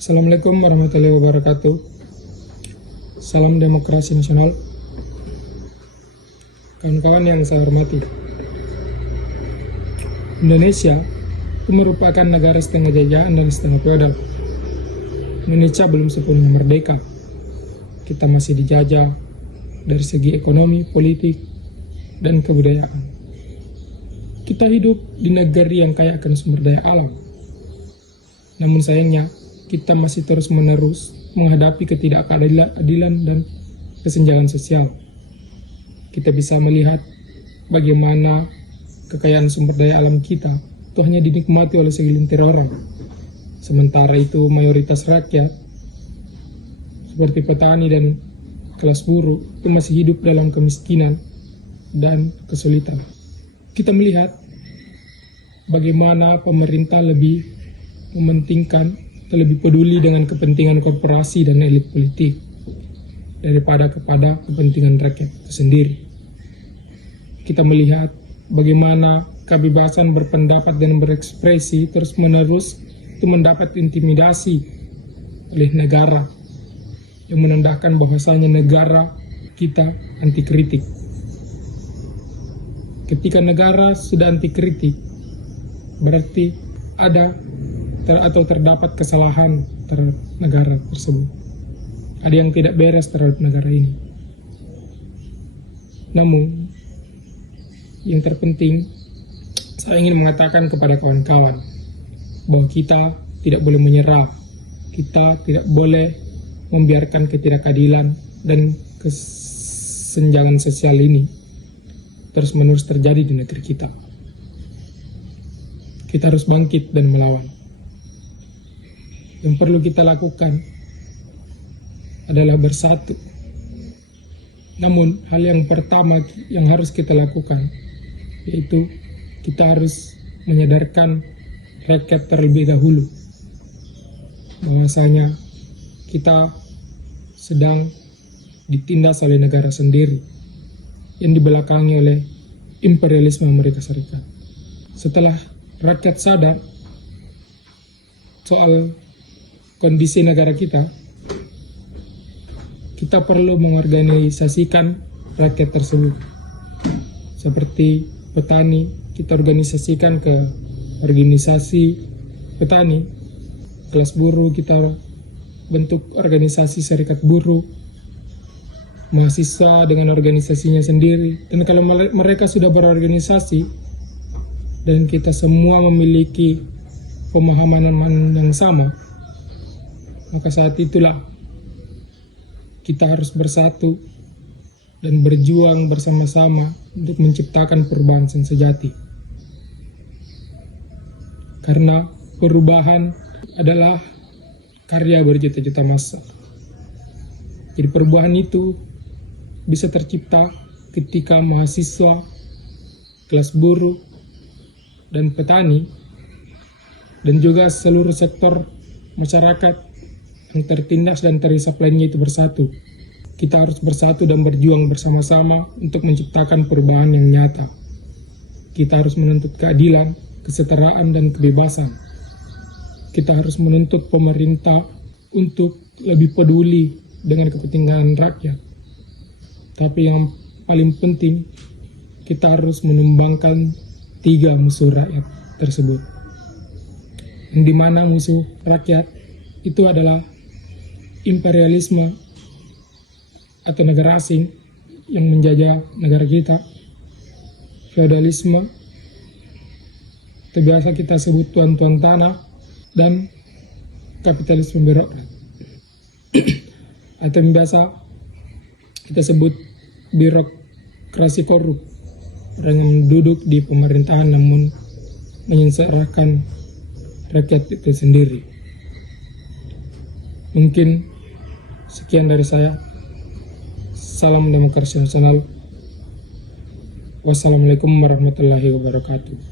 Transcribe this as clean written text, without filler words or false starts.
Assalamualaikum warahmatullahi wabarakatuh. Salam demokrasi nasional. Kawan-kawan yang saya hormati, Indonesia itu merupakan negara setengah jajahan dan setengah feodal. Indonesia belum sepenuhnya merdeka. Kita masih dijajah dari segi ekonomi, politik, dan kebudayaan. Kita hidup di negeri yang kaya akan sumber daya alam. Namun sayangnya, kita masih terus-menerus menghadapi ketidakadilan dan kesenjangan sosial. Kita bisa melihat bagaimana kekayaan sumber daya alam kita itu hanya dinikmati oleh segelintir orang. Sementara itu mayoritas rakyat, seperti petani dan kelas buruh, itu masih hidup dalam kemiskinan dan kesulitan. Kita melihat bagaimana pemerintah lebih mementingkan atau lebih peduli dengan kepentingan korporasi dan elit politik daripada kepada kepentingan rakyat itu sendiri. Kita melihat bagaimana kebebasan berpendapat dan berekspresi terus-menerus itu mendapat intimidasi oleh negara yang menandakan bahwasanya negara kita anti kritik. Ketika negara sudah anti kritik, berarti ada atau terdapat kesalahan terhadap negara tersebut. Ada yang tidak beres terhadap negara ini. Namun, yang terpenting, saya ingin mengatakan kepada kawan-kawan bahwa kita tidak boleh menyerah. Kita tidak boleh membiarkan ketidakadilan dan kesenjangan sosial ini terus-menerus terjadi di negeri kita. Kita harus bangkit dan melawan. Yang perlu kita lakukan adalah bersatu. Namun, hal yang pertama yang harus kita lakukan yaitu kita harus menyadarkan rakyat terlebih dahulu bahwasanya kita sedang ditindas oleh negara sendiri yang dibelakangi oleh imperialisme Amerika Serikat. Setelah rakyat sadar soal kondisi negara kita perlu mengorganisasikan rakyat tersebut. Seperti petani, kita organisasikan ke organisasi petani. Kelas buruh, kita bentuk organisasi serikat buruh. Mahasiswa dengan organisasinya sendiri. Dan kalau mereka sudah berorganisasi dan kita semua memiliki pemahaman yang sama, maka saat itulah kita harus bersatu dan berjuang bersama-sama untuk menciptakan perubahan yang sejati. Karena perubahan adalah karya berjuta-juta massa. Jadi perubahan itu bisa tercipta ketika mahasiswa, kelas buruh, dan petani, dan juga seluruh sektor masyarakat yang tertindas dan terhisap lainnya itu bersatu. Kita harus bersatu dan berjuang bersama-sama untuk menciptakan perubahan yang nyata. Kita harus menuntut keadilan, kesetaraan, dan kebebasan. Kita harus menuntut pemerintah untuk lebih peduli dengan kepentingan rakyat. Tapi yang paling penting, kita harus menumbangkan 3 musuh rakyat tersebut. Yang dimana musuh rakyat itu adalah imperialisme atau negara asing yang menjajah negara kita, feodalisme, atau biasa kita sebut tuan-tuan tanah, dan kapitalisme birokrat atau biasa kita sebut birokrasi korup, orang yang duduk di pemerintahan namun menyengsarakan rakyat itu sendiri. Mungkin sekian dari saya. Salam demokrasi nasional. Wassalamualaikum warahmatullahi wabarakatuh.